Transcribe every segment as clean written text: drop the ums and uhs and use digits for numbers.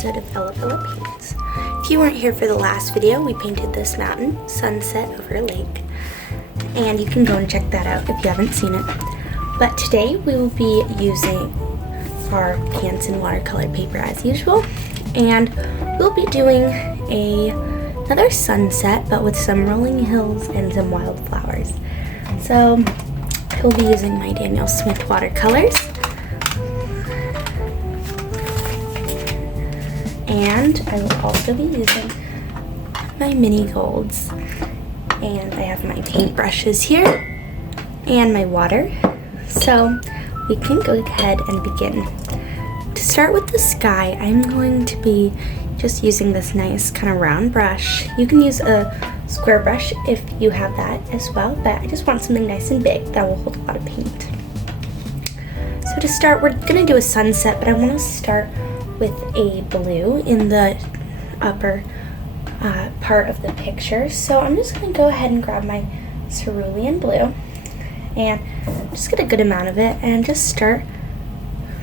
episode of Ella Bella Paints. If you weren't here for the last video, we painted this mountain, sunset over a lake, and you can go and check that out if you haven't seen it. But today we will be using our Canson watercolor paper as usual, and we'll be doing another sunset but with some rolling hills and some wildflowers. So we'll be using my Daniel Smith watercolors. And I will also be using my mini golds. And I have my paint brushes here and my water. So we can go ahead and begin. To start with the sky, I'm going to be just using this nice kind of round brush. You can use a square brush if you have that as well, but I just want something nice and big that will hold a lot of paint. So to start, we're gonna do a sunset, but I want to start with a blue in the upper part of the picture. So I'm just going to go ahead and grab my cerulean blue and just get a good amount of it and just start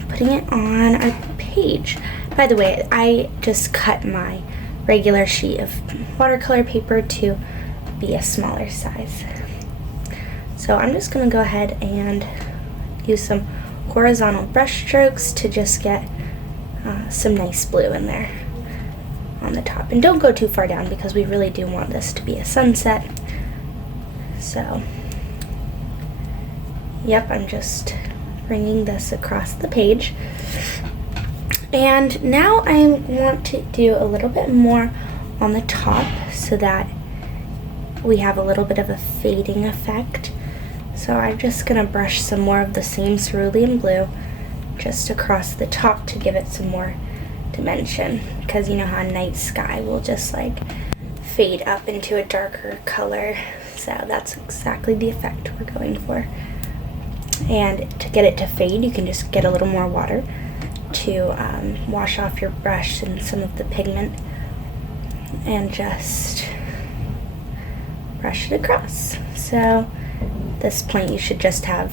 putting it on our page. By the way, I just cut my regular sheet of watercolor paper to be a smaller size. So I'm just going to go ahead and use some horizontal brush strokes to just get some nice blue in there on the top. And don't go too far down because we really do want this to be a sunset. So, yep, I'm just bringing this across the page. And now I want to do a little bit more on the top so that we have a little bit of a fading effect. So I'm just going to brush some more of the same cerulean blue just across the top to give it some more dimension, because you know how night sky will just like fade up into a darker color. So that's exactly the effect we're going for. And to get it to fade, you can just get a little more water to wash off your brush and some of the pigment and just brush it across. So at this point you should just have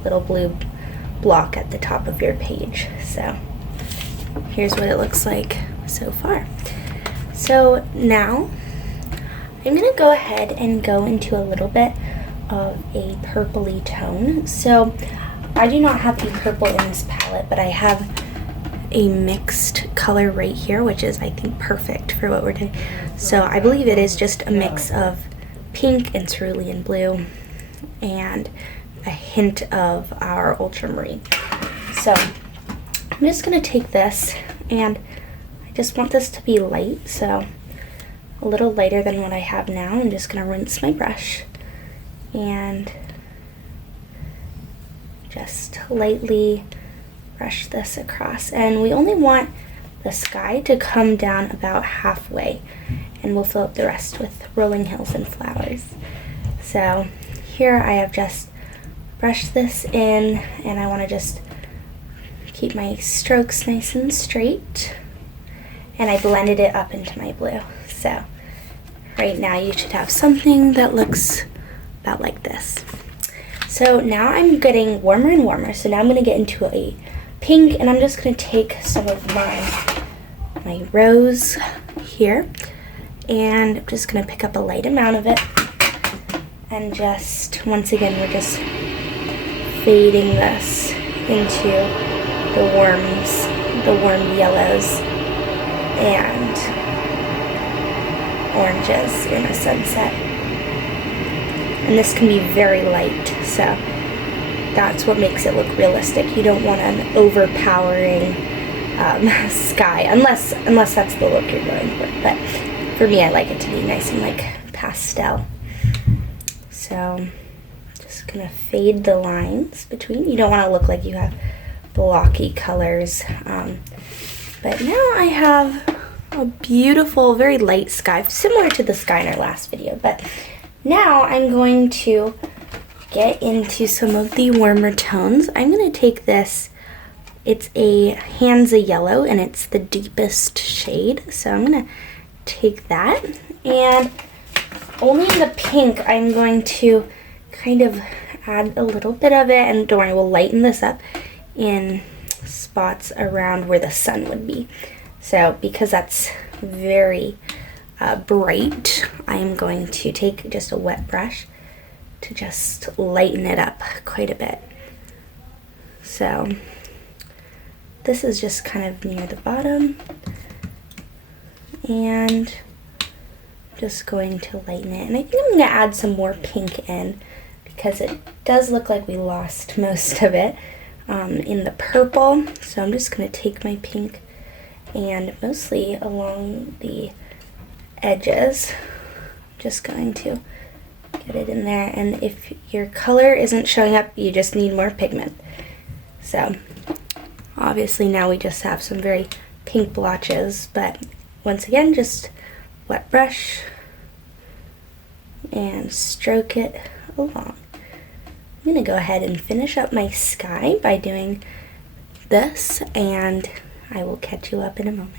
a little blue block at the top of your page. So here's what it looks like so far. So now I'm gonna go ahead and go into a little bit of a purpley tone. So I do not have a purple in this palette, but I have a mixed color right here, which is I think perfect for what we're doing. So I believe it is just a mix of pink and cerulean blue and a hint of our ultramarine. So I'm just going to take this, and I just want this to be light, so a little lighter than what I have now. I'm just going to rinse my brush and just lightly brush this across. And we only want the sky to come down about halfway, and we'll fill up the rest with rolling hills and flowers. So here I have just brush this in, and I want to just keep my strokes nice and straight, and I blended it up into my blue. So right now you should have something that looks about like this. So now I'm getting warmer and warmer, so now I'm going to get into a pink, and I'm just going to take some of my rose here, and I'm just going to pick up a light amount of it, and just once again we're just fading this into the warm yellows and oranges in a sunset. And this can be very light, so that's what makes it look realistic. You don't want an overpowering sky, unless that's the look you're going for. But for me, I like it to be nice and like pastel. So gonna fade the lines between. You don't want to look like you have blocky colors, but now I have a beautiful, very light sky, similar to the sky in our last video. But now I'm going to get into some of the warmer tones. I'm gonna take this, it's a Hansa yellow, and it's the deepest shade, so I'm gonna take that, and only in the pink I'm going to kind of add a little bit of it, and don't worry, we'll lighten this up in spots around where the sun would be. So because that's very bright, I am going to take just a wet brush to just lighten it up quite a bit. So this is just kind of near the bottom, and just going to lighten it. And I think I'm going to add some more pink in, because it does look like we lost most of it in the purple. So I'm just going to take my pink and mostly along the edges, just going to get it in there. And if your color isn't showing up, you just need more pigment. So obviously now we just have some very pink blotches, but once again, just wet brush and stroke it along. I'm going to go ahead and finish up my sky by doing this, and I will catch you up in a moment.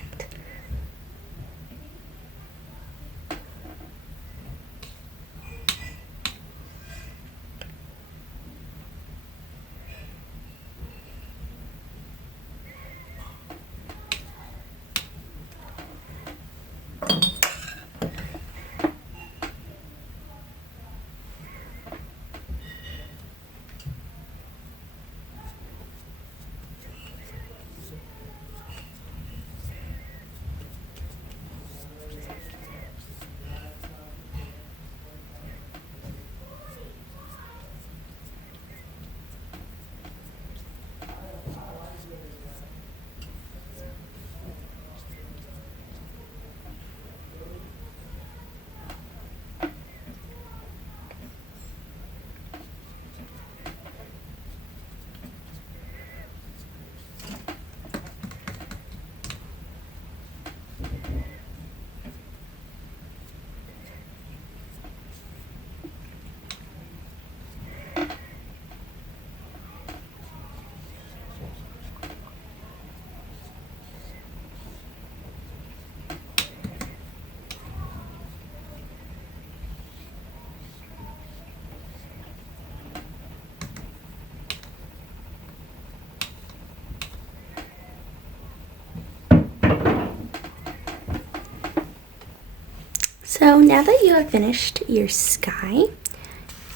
So now that you have finished your sky,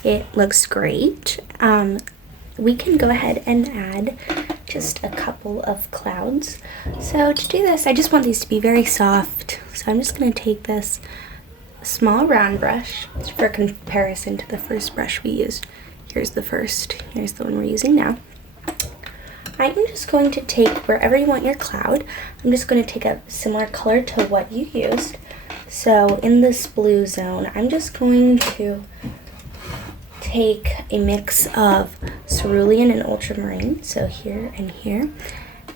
it looks great. We can go ahead and add just a couple of clouds. So to do this, I just want these to be very soft. So I'm just going to take this small round brush for comparison to the first brush we used. Here's the first. Here's the one we're using now. I'm just going to take, wherever you want your cloud, I'm just going to take a similar color to what you used. So in this blue zone, I'm just going to take a mix of cerulean and ultramarine, so here and here,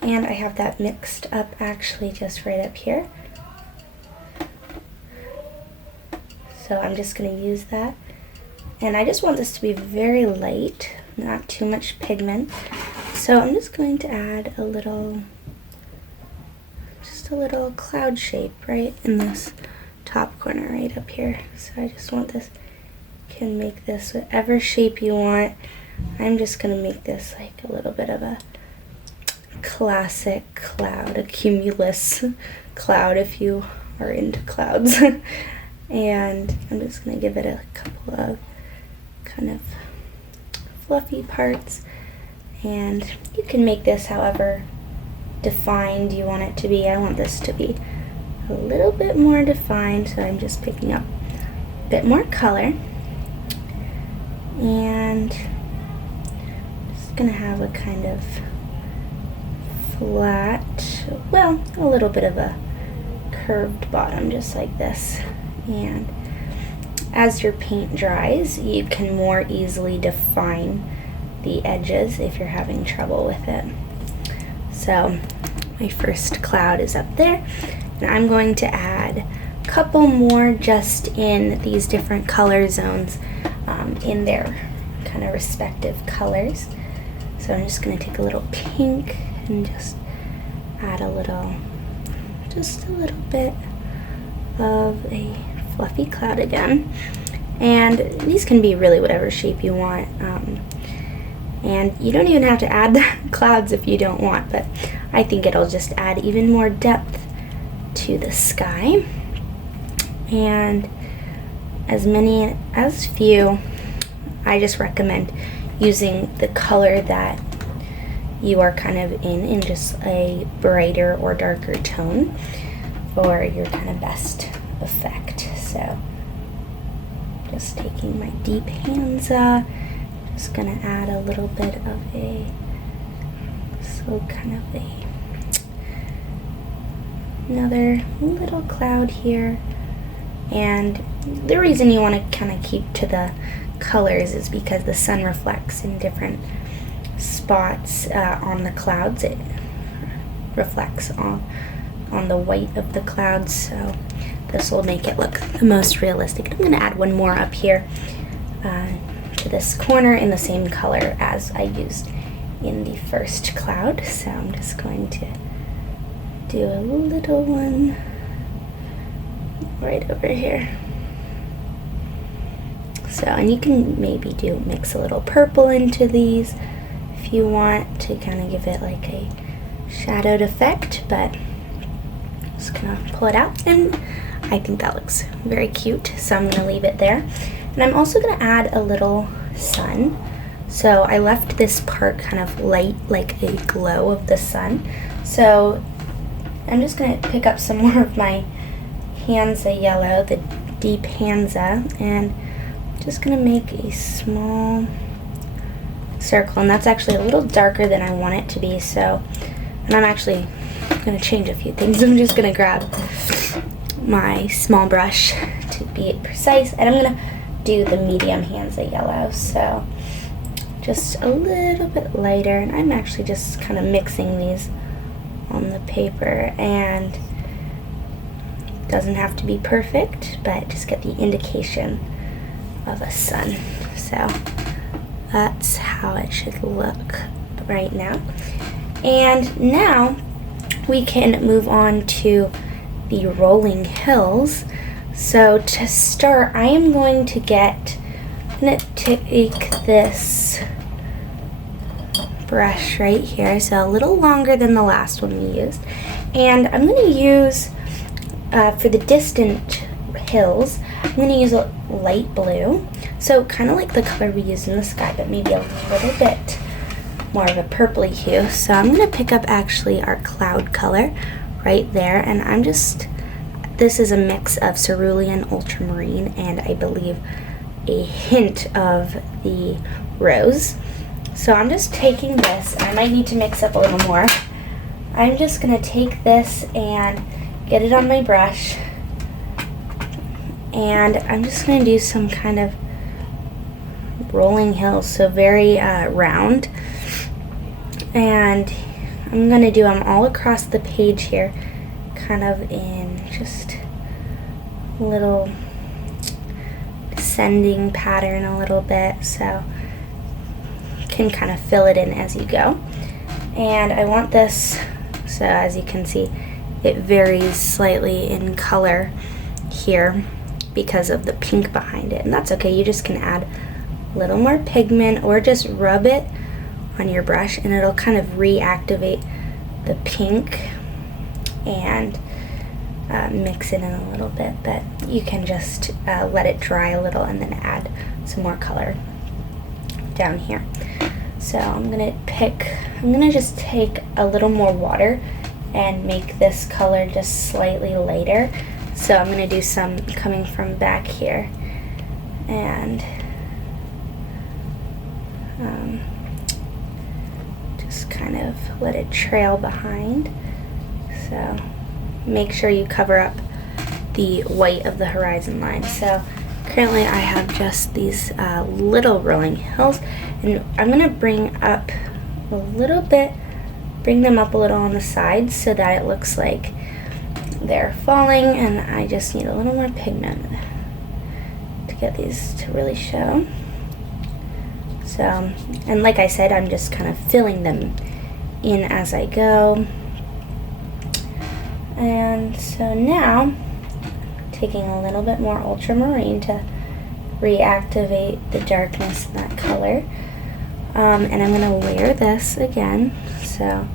and I have that mixed up actually just right up here. So I'm just going to use that, and I just want this to be very light, not too much pigment. So I'm just going to add a little, just a little cloud shape right in this top corner right up here. So I just want this, you can make this whatever shape you want. I'm just going to make this like a little bit of a classic cloud, a cumulus cloud if you are into clouds. And I'm just going to give it a couple of kind of fluffy parts. And you can make this however defined you want it to be. I want this to be a little bit more defined, so I'm just picking up a bit more color, and just gonna have a kind of flat, well, a little bit of a curved bottom just like this. And as your paint dries, you can more easily define the edges if you're having trouble with it. So my first cloud is up there, and I'm going to add a couple more just in these different color zones in their kind of respective colors. So I'm just going to take a little pink and just add a little, just a little bit of a fluffy cloud again. And these can be really whatever shape you want. And you don't even have to add the clouds if you don't want, but I think it'll just add even more depth to the sky. And as few, I just recommend using the color that you are kind of in just a brighter or darker tone for your kind of best effect. So just taking my deep Hansa, just gonna add a little bit of another little cloud here. And the reason you want to kind of keep to the colors is because the sun reflects in different spots on the clouds. It reflects on the white of the clouds, so this will make it look the most realistic. I'm going to add one more up here to this corner in the same color as I used in the first cloud. So I'm just going to do a little one right over here. So, and you can maybe mix a little purple into these if you want to kind of give it like a shadowed effect, but I'm just gonna pull it out, and I think that looks very cute, so I'm gonna leave it there. And I'm also gonna add a little sun. So I left this part kind of light, like a glow of the sun. So I'm just gonna pick up some more of my Hansa yellow, the deep Hansa, and just gonna make a small circle, and that's actually a little darker than I want it to be. So, and I'm actually gonna change a few things. I'm just gonna grab my small brush to be precise, and I'm gonna do the medium Hansa yellow. So just a little bit lighter, and I'm actually just kind of mixing these on the paper, and it doesn't have to be perfect, but just get the indication of a sun. So that's how it should look right now. And now we can move on to the rolling hills. So to start, I am going to take this brush right here, so a little longer than the last one we used, and I'm going to use for the distant hills, I'm going to use a light blue, so kind of like the color we used in the sky, but maybe a little bit more of a purpley hue. So I'm going to pick up actually our cloud color right there, and this is a mix of cerulean, ultramarine, and I believe a hint of the rose. So I'm just taking this, I might need to mix up a little more. I'm just going to take this and get it on my brush, and I'm just going to do some kind of rolling hills, so very round. And I'm going to do them all across the page here, kind of in just a little descending pattern a little bit, so you can kind of fill it in as you go. And I want this, so as you can see, it varies slightly in color here because of the pink behind it, and that's okay. You just can add a little more pigment or just rub it on your brush, and it'll kind of reactivate the pink and mix it in a little bit, but you can just let it dry a little and then add some more color down here. So I'm gonna just take a little more water and make this color just slightly lighter. So I'm gonna do some coming from back here, and just kind of let it trail behind. So make sure you cover up the white of the horizon line. So currently I have just these little rolling hills, and I'm gonna bring them up a little on the sides so that it looks like they're falling, and I just need a little more pigment to get these to really show. So, and like I said, I'm just kind of filling them in as I go. And so now, taking a little bit more ultramarine to reactivate the darkness in that color. And I'm going to layer this again. So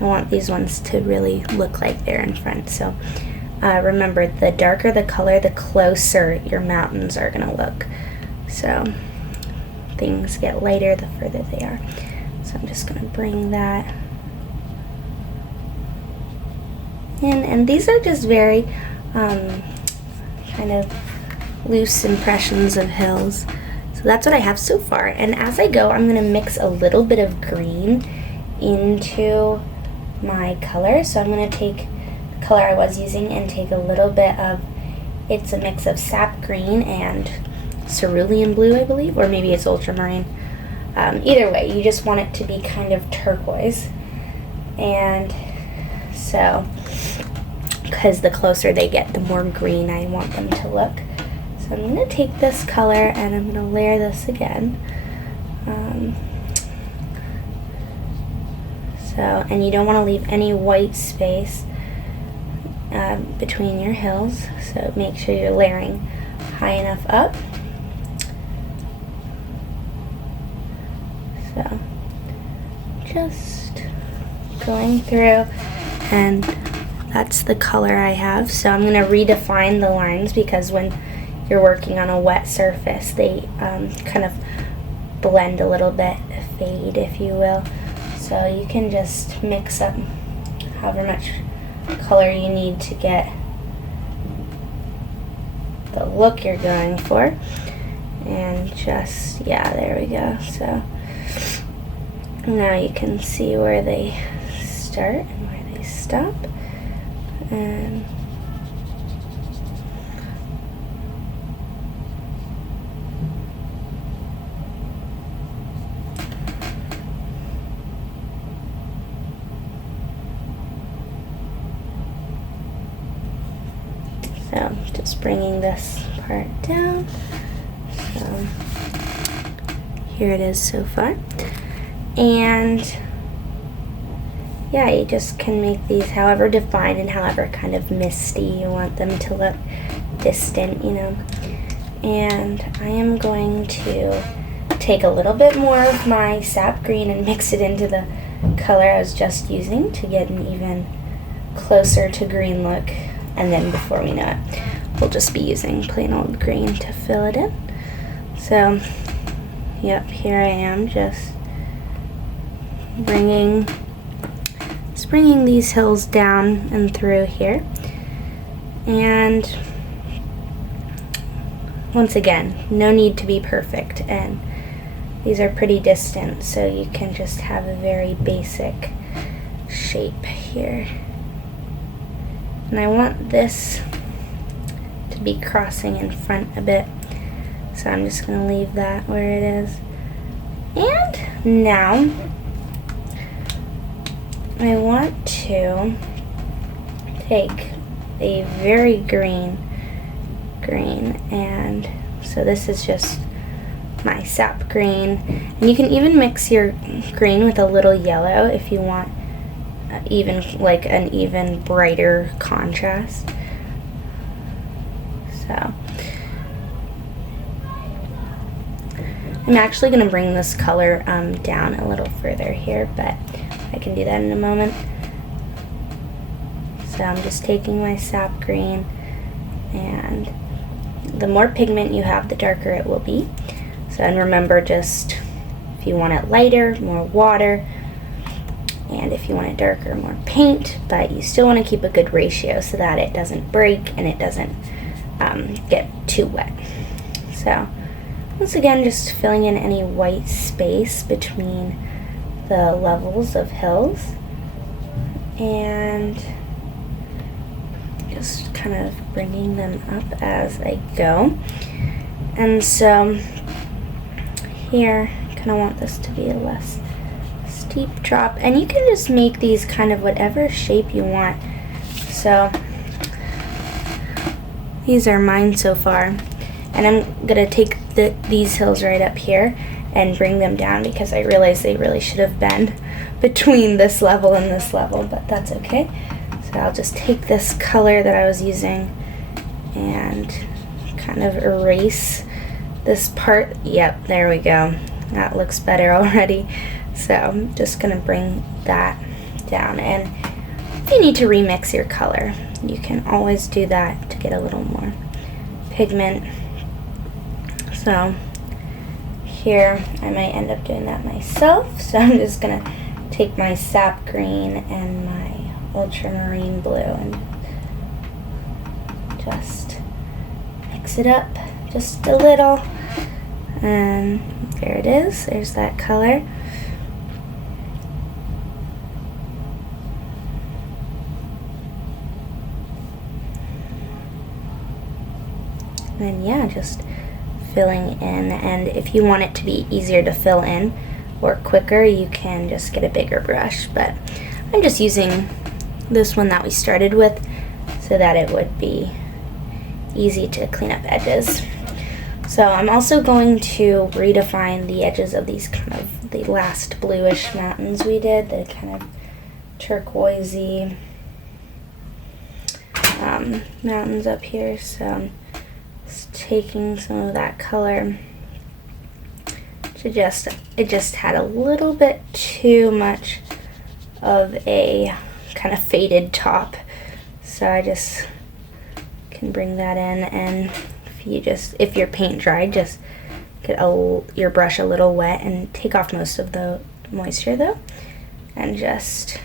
I want these ones to really look like they're in front. So remember, the darker the color, the closer your mountains are gonna look. So things get lighter the further they are. So I'm just gonna bring that in, and these are just very kind of loose impressions of hills. So that's what I have so far, and as I go, I'm gonna mix a little bit of green into my color. So I'm gonna take the color I was using and take a little bit of, it's a mix of sap green and cerulean blue, I believe, or maybe it's ultramarine. Either way, you just want it to be kind of turquoise. And so, because the closer they get, the more green I want them to look. So I'm going to take this color and I'm going to layer this again. And you don't want to leave any white space between your hills, so make sure you're layering high enough up. So just going through, and that's the color I have. So I'm going to redefine the lines, because when you're working on a wet surface, they kind of blend a little bit, fade if you will. So you can just mix up however much color you need to get the look you're going for. And just, yeah, there we go. So now you can see where they start and where they stop. And so just bringing this part down. So here it is so far. And yeah, you just can make these however defined and however kind of misty you want them to look, distant, you know. And I am going to take a little bit more of my sap green and mix it into the color I was just using to get an even closer to green look. And then before we know it, we'll just be using plain old green to fill it in. So, yep, here I am, just bringing these hills down and through here. And once again, no need to be perfect, and these are pretty distant, so you can just have a very basic shape here. And I want this to be crossing in front a bit, so I'm just going to leave that where it is. And now I want to take a very green, and so this is just my sap green. And you can even mix your green with a little yellow if you want even like an even brighter contrast. So I'm actually going to bring this color down a little further here, but I can do that in a moment. So I'm just taking my sap green, and the more pigment you have, the darker it will be. So, and remember, just if you want it lighter, more water, and if you want it darker, more paint, but you still want to keep a good ratio so that it doesn't break and it doesn't get too wet. So once again, just filling in any white space between the levels of hills, and just kind of bringing them up as I go. And so here, I kind of want this to be a less steep drop, and you can just make these kind of whatever shape you want. So these are mine so far, and I'm gonna take these hills right up here and bring them down, because I realize they really should have been between this level and this level, but that's okay. So I'll just take this color that I was using and kind of erase this part. Yep, there we go. That looks better already. So I'm just gonna bring that down. And if you need to remix your color, you can always do that to get a little more pigment. So here I might end up doing that myself, so I'm just gonna take my sap green and my ultramarine blue and just mix it up just a little, and there it is. There's that color. And yeah, just filling in, and if you want it to be easier to fill in or quicker, you can just get a bigger brush, but I'm just using this one that we started with so that it would be easy to clean up edges. So I'm also going to redefine the edges of these kind of the last bluish mountains we did, the kind of turquoisey mountains up here. So I'm just taking some of that color to it just had a little bit too much of a kind of faded top, so I just can bring that in. And if your paint dried, just get your brush a little wet and take off most of the moisture though, and just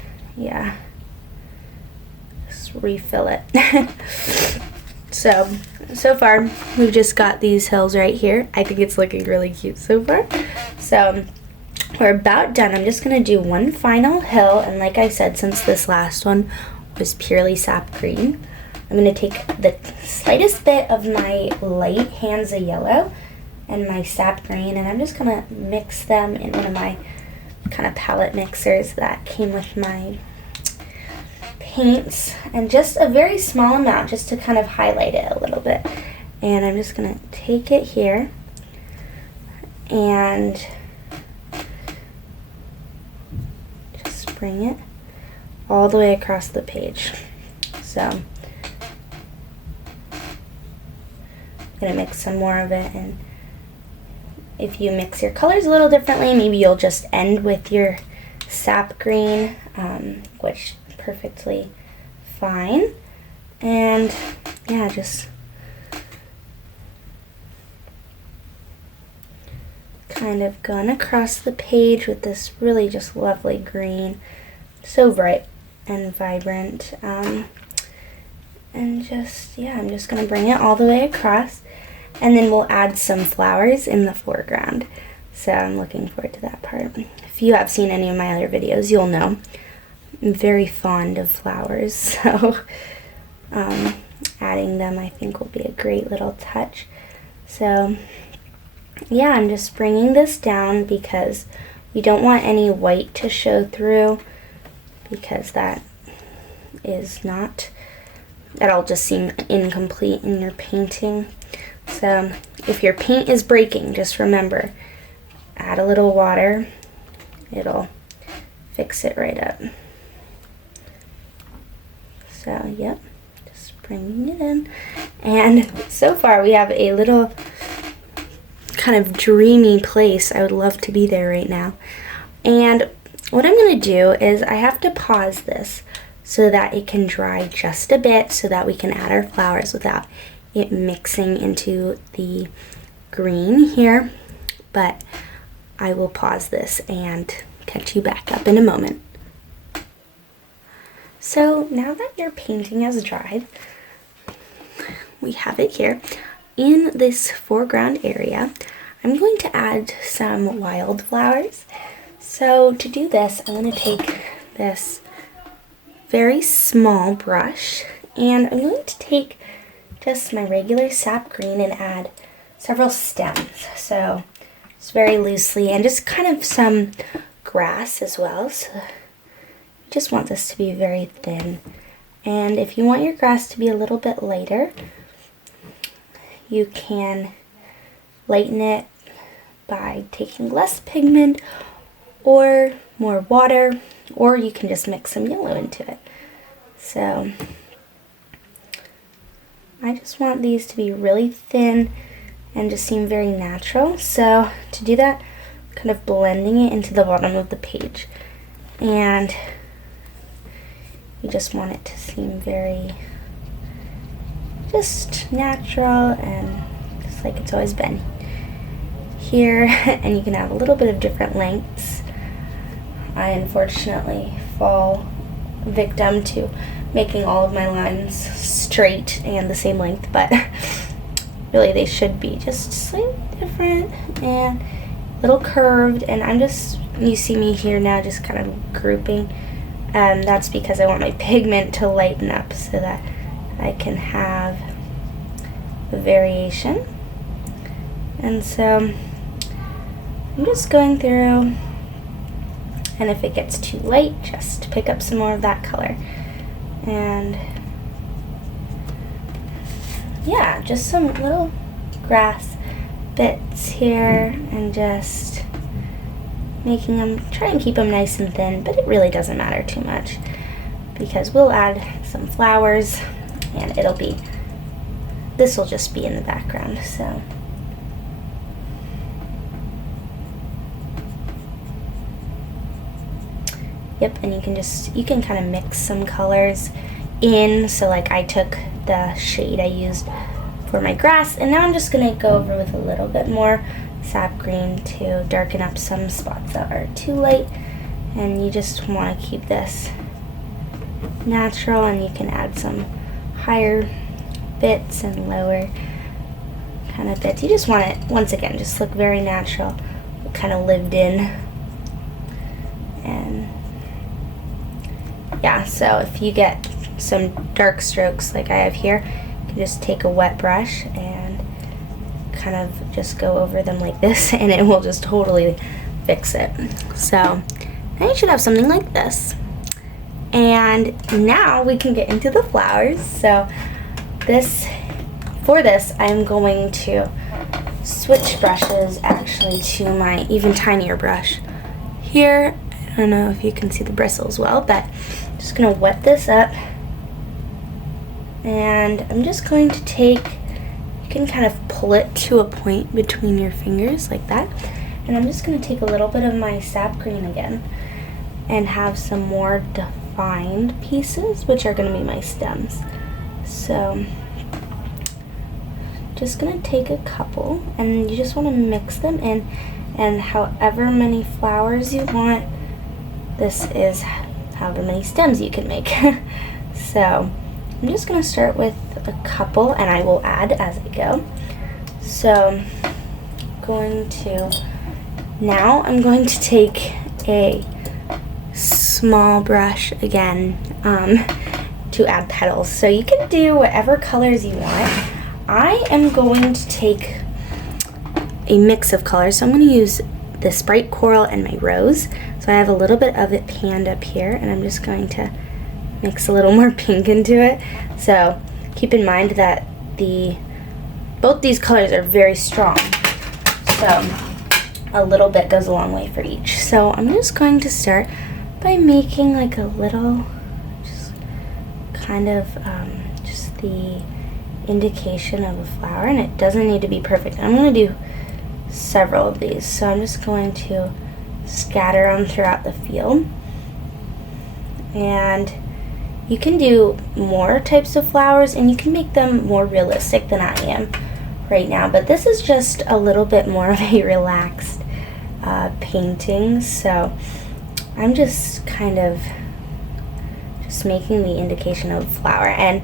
refill it. So far we've just got these hills right here. I think it's looking really cute so far. So we're about done. I'm just gonna do one final hill, and like I said, since this last one was purely sap green, I'm gonna take the slightest bit of my light Hansa yellow and my sap green, and I'm just gonna mix them in one of my kind of palette mixers that came with my paints, and just a very small amount just to kind of highlight it a little bit. And I'm just gonna take it here and just bring it all the way across the page. So I'm gonna mix some more of it, and if you mix your colors a little differently, maybe you'll just end with your sap green, which perfectly fine. And yeah, just kind of going across the page with this really just lovely green, so bright and vibrant, and just I'm just gonna bring it all the way across, and then we'll add some flowers in the foreground. So I'm looking forward to that part. If you have seen any of my other videos, you'll know I'm very fond of flowers, so adding them I think will be a great little touch. So yeah, I'm just bringing this down because we don't want any white to show through, because that'll just seem incomplete in your painting. So if your paint is breaking, just remember, add a little water, it'll fix it right up. So yep, just bringing it in, and so far we have a little kind of dreamy place. I would love to be there right now. And what I'm going to do is I have to pause this so that it can dry just a bit, so that we can add our flowers without it mixing into the green here. But I will pause this and catch you back up in a moment. So now that your painting has dried, we have it here. In this foreground area, I'm going to add some wildflowers. So to do this, I'm going to take this very small brush, and I'm going to take just my regular sap green and add several stems. So just very loosely, and just kind of some grass as well. So just want this to be very thin. And if you want your grass to be a little bit lighter, you can lighten it by taking less pigment or more water, or you can just mix some yellow into it. So I just want these to be really thin and just seem very natural. So to do that, kind of blending it into the bottom of the page. And We just want it to seem very just natural and just like it's always been here. And you can have a little bit of different lengths. I unfortunately fall victim to making all of my lines straight and the same length, but really they should be just slightly different and a little curved. And I'm just, you see me here now just kind of grouping, and that's because I want my pigment to lighten up so that I can have a variation. And so I'm just going through, and if it gets too light, just pick up some more of that color. And yeah, just some little grass bits here, and just making them, try and keep them nice and thin, but it really doesn't matter too much because we'll add some flowers and it'll be, this will just be in the background. So yep, and you can kind of mix some colors in. So like I took the shade I used for my grass, and now I'm just gonna go over with a little bit more sap green to darken up some spots that are too light. And you just want to keep this natural, and you can add some higher bits and lower kind of bits. You just want it, once again, just look very natural, kind of lived in. And yeah, so if you get some dark strokes like I have here, you can just take a wet brush and kind of just go over them like this, and it will just totally fix it. So now you should have something like this. And now we can get into the flowers. So for this I'm going to switch brushes actually to my even tinier brush here. I don't know if you can see the bristles well, but I'm just gonna wet this up, and I'm just going to take, you can kind of pull it to a point between your fingers like that, and I'm just going to take a little bit of my sap green again and have some more defined pieces, which are going to be my stems. So just going to take a couple, and you just want to mix them in, and however many flowers you want, this is however many stems you can make. So I'm just going to start with a couple, and I will add as I go. So now I'm going to take a small brush again to add petals. So you can do whatever colors you want. I am going to take a mix of colors. So I'm going to use this bright coral and my rose. So I have a little bit of it panned up here, and I'm just going to mix a little more pink into it. So keep in mind that both these colors are very strong, so a little bit goes a long way for each. So I'm just going to start by making like a little, just kind of just the indication of a flower, and it doesn't need to be perfect. I'm going to do several of these, so I'm just going to scatter them throughout the field. And you can do more types of flowers, and you can make them more realistic than I am right now, but this is just a little bit more of a relaxed painting. So I'm just kind of just making the indication of a flower. And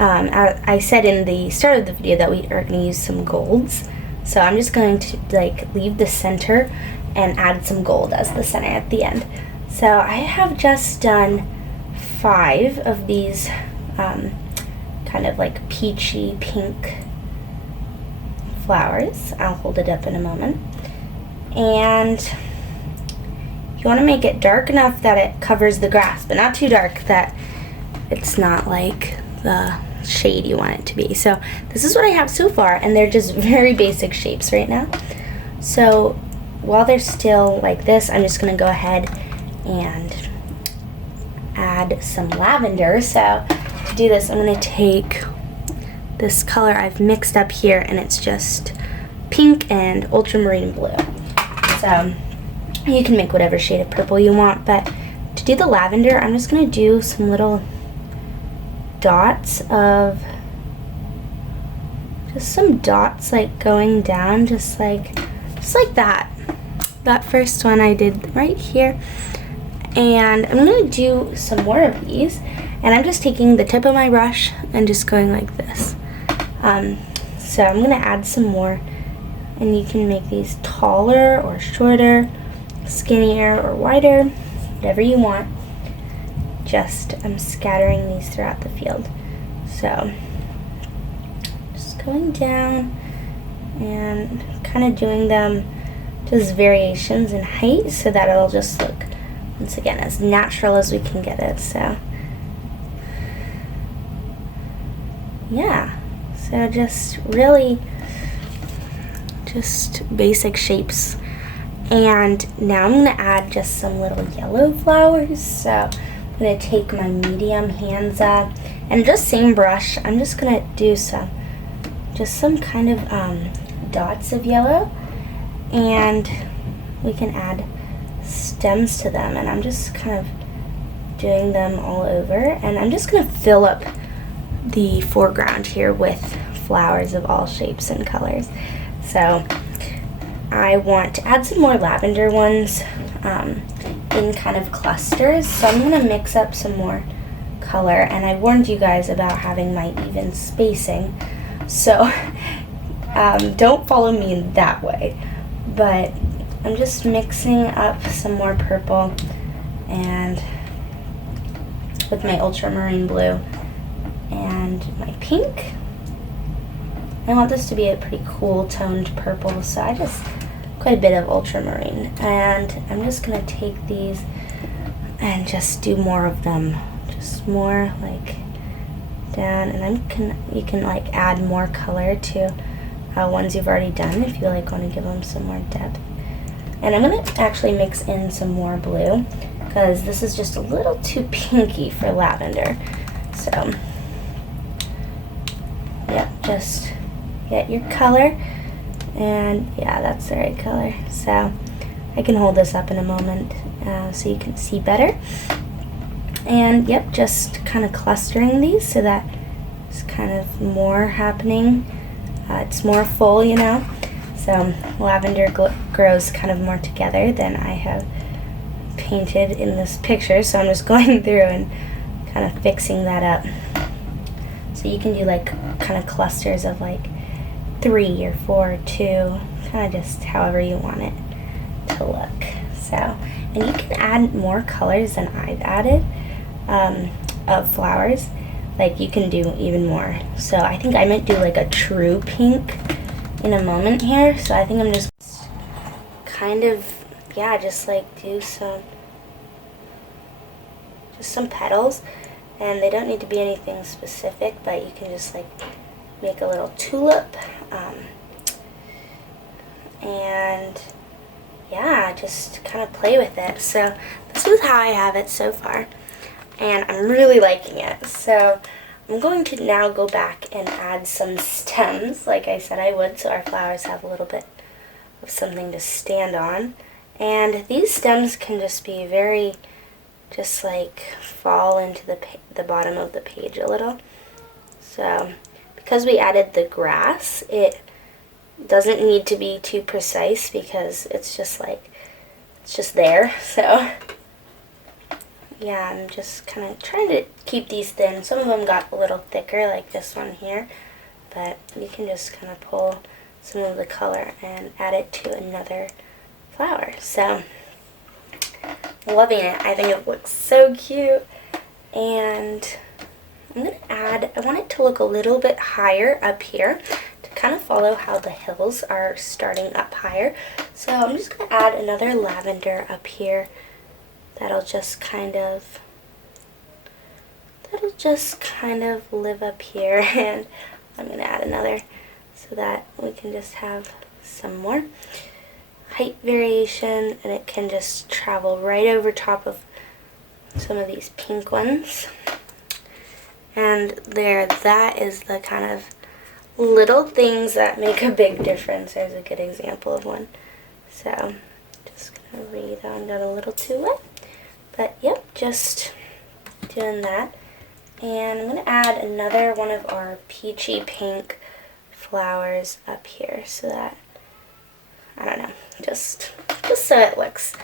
I said in the start of the video that we are going to use some golds, so I'm just going to like leave the center and add some gold as the center at the end. So I have just done 5 of these kind of like peachy pink flowers. I'll hold it up in a moment. And you want to make it dark enough that it covers the grass, but not too dark that it's not like the shade you want it to be. So this is what I have so far, and they're just very basic shapes right now. So while they're still like this, I'm just going to go ahead and add some lavender. So to do this, I'm going to take this color I've mixed up here, and it's just pink and ultramarine blue. So you can make whatever shade of purple you want, but to do the lavender, I'm just going to do some little dots of, just some dots like going down, just like that. That first one I did right here. And I'm going to do some more of these. And I'm just taking the tip of my brush and just going like this. So I'm going to add some more. And you can make these taller or shorter, skinnier or wider, whatever you want. Just I'm scattering these throughout the field. So just going down and kind of doing them just variations in height so that it'll just look, once again, as natural as we can get it. So yeah, so just really just basic shapes. And now I'm going to add just some little yellow flowers. So I'm going to take my medium Hansa and just same brush, I'm just going to do some kind of dots of yellow, and we can add stems to them, and I'm just kind of doing them all over, and I'm just going to fill up the foreground here with flowers of all shapes and colors. So I want to add some more lavender ones in kind of clusters, so I'm going to mix up some more color, and I warned you guys about having my even spacing, so don't follow me in that way, but I'm just mixing up some more purple and with my ultramarine blue and my pink. I want this to be a pretty cool toned purple, so I just quite a bit of ultramarine, and I'm just going to take these and just do more of them, just more like down, and you can like add more color to ones you've already done if you like want to give them some more depth. And I'm going to actually mix in some more blue because this is just a little too pinky for lavender. So yeah, just get your color, and yeah, that's the right color. So I can hold this up in a moment so you can see better. And yep, just kind of clustering these so that it's kind of more happening. It's more full, you know. So lavender grows kind of more together than I have painted in this picture. So I'm just going through and kind of fixing that up. So you can do like kind of clusters of like 3 or 4 or 2, kind of just however you want it to look. So, and you can add more colors than I've added of flowers. Like you can do even more. So I think I might do like a true pink in a moment here. So I think I'm just kind of, yeah, just like do some petals, and they don't need to be anything specific, but you can just like make a little tulip, and yeah, just kind of play with it. So this is how I have it so far, and I'm really liking it. So I'm going to now go back and add some stems like I said I would, so our flowers have a little bit of something to stand on. And these stems can just be very, just like fall into the bottom of the page a little. So because we added the grass, it doesn't need to be too precise because it's just like, it's just there. So yeah, I'm just kind of trying to keep these thin. Some of them got a little thicker, like this one here, but you can just kind of pull some of the color and add it to another flower. So loving it. I think it looks so cute. And I'm going to add, I want it to look a little bit higher up here to kind of follow how the hills are starting up higher. So I'm just going to add another lavender up here. That'll just kind of live up here, and I'm going to add another so that we can just have some more height variation, and it can just travel right over top of some of these pink ones. And there, that is the kind of little things that make a big difference. There's a good example of one. So just going to read on down a little too wet. But yep, just doing that. And I'm going to add another one of our peachy pink flowers up here so that, I don't know, just so it looks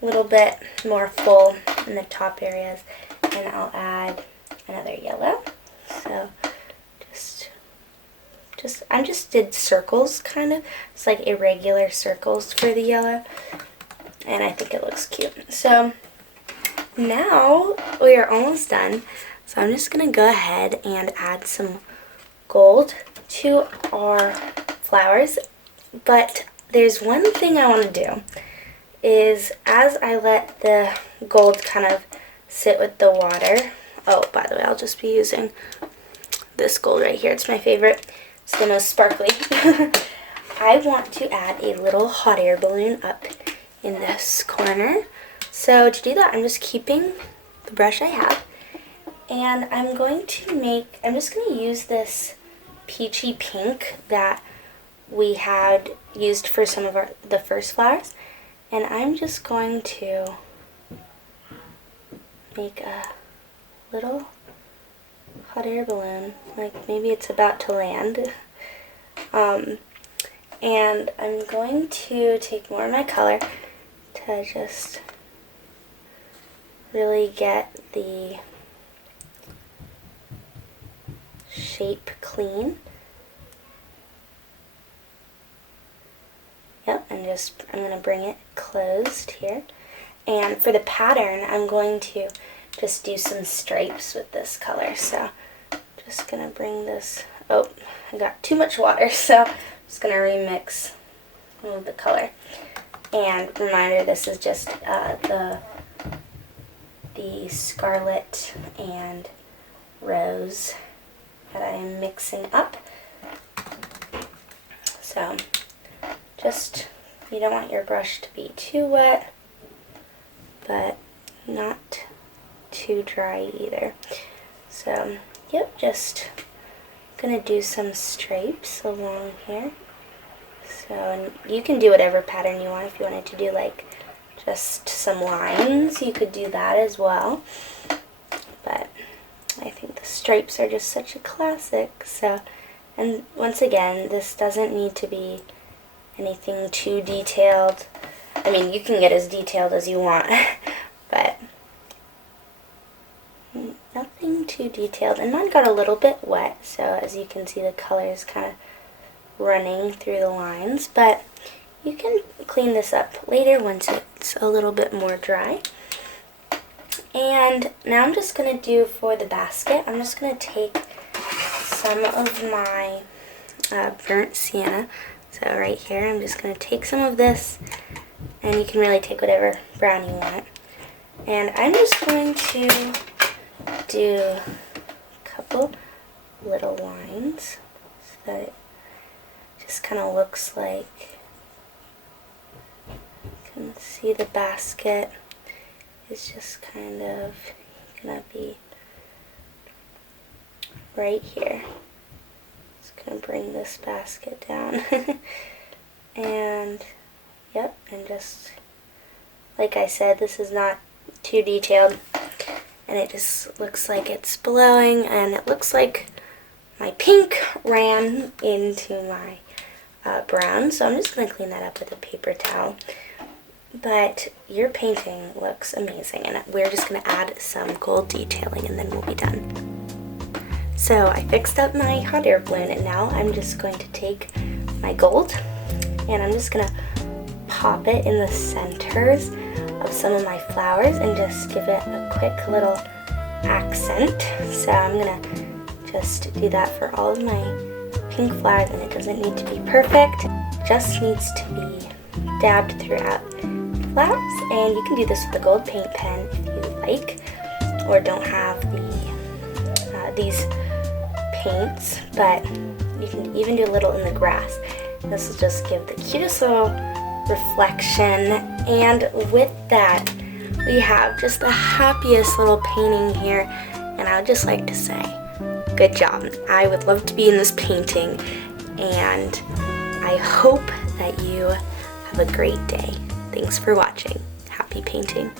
a little bit more full in the top areas. And I'll add another yellow. So I just did circles, kind of. It's like irregular circles for the yellow. And I think it looks cute. So now we are almost done. So I'm just going to go ahead and add some gold to our flowers. But there's one thing I want to do, is as I let the gold kind of sit with the water. Oh, by the way, I'll just be using this gold right here. It's my favorite. It's the most sparkly. I want to add a little hot air balloon up in this corner. So to do that, I'm just keeping the brush I have. And I'm just going to use this peachy pink that we had used for some of the first flowers. And I'm just going to make a little hot air balloon, like maybe it's about to land. And I'm going to take more of my color to just really get the shape clean. Yep, I'm going to bring it closed here. And for the pattern, I'm going to just do some stripes with this color. So just going to bring this, oh, I got too much water, so I'm just going to remix some of the color. And reminder, this is just the scarlet and rose that I am mixing up. So just, you don't want your brush to be too wet, but not too dry either. So, yep, just gonna do some stripes along here. So, and you can do whatever pattern you want. If you wanted to do like just some lines, you could do that as well. But I think the stripes are just such a classic. So, and once again, this doesn't need to be anything too detailed. I mean, you can get as detailed as you want, but nothing too detailed. And mine got a little bit wet, so as you can see, the color is kind of running through the lines, but you can clean this up later once it's a little bit more dry. And now I'm just going to do for the basket, I'm just going to take some of my burnt sienna. So right here, I'm just going to take some of this, and you can really take whatever brown you want. And I'm just going to do a couple little lines so that it just kind of looks like, you can see the basket is just kind of going to be right here. Gonna bring this basket down and yep, and just like I said, this is not too detailed, and it just looks like it's blowing, and it looks like my pink ran into my brown, so I'm just gonna clean that up with a paper towel. But your painting looks amazing, and we're just gonna add some gold detailing and then we'll be done. So I fixed up my hot air balloon, and now I'm just going to take my gold and I'm just going to pop it in the centers of some of my flowers and just give it a quick little accent. So I'm going to just do that for all of my pink flowers, and it doesn't need to be perfect, it just needs to be dabbed throughout the flowers. And you can do this with a gold paint pen if you like, or don't have these paints, but you can even do a little in the grass. This will just give the cutest little reflection. And with that, we have just the happiest little painting here, and I would just like to say, good job. I would love to be in this painting, and I hope that you have a great day. Thanks for watching. Happy painting.